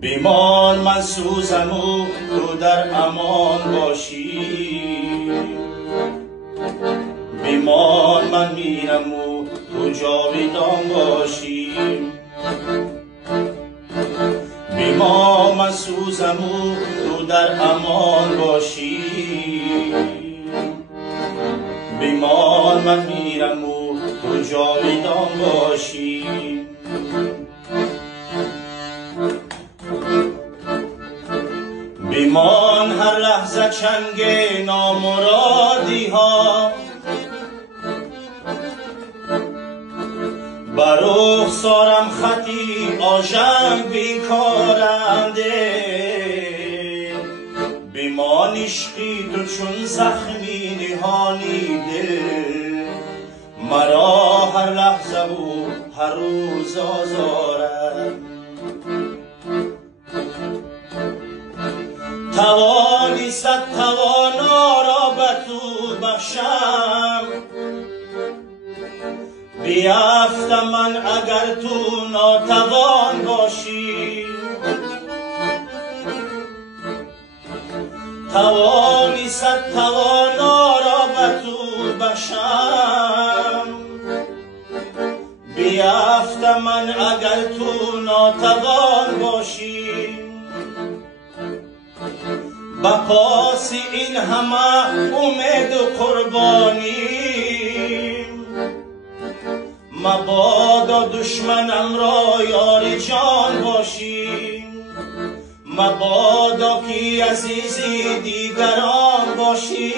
بیمار من سوزم و تو در امان باشی، بیمار من میرم و تو جاویدان باشی. بیمار من سوزم و تو در امان باشی، بیمار من میرم و تو جاویدان باشی. بیمان هر لحظه چنگ نامرادی ها، بر رخسارم خطی آژنگ بیکارنده. بیمان عشقی تو چون زخمی نهانیده، مرا هر لحظه و هر روز آزارد. توانی صد توانا را به تو بخشم، بیفتم من اگر تو ناتوان باشی. توانی صد توانا را به تو بخشم، بیفتم من اگر تو ناتوان باشی. با پاس این همه امید و قربانی، مبادا دشمنم را یار جان باشی. مبادا که عزیزی دیگران باشی.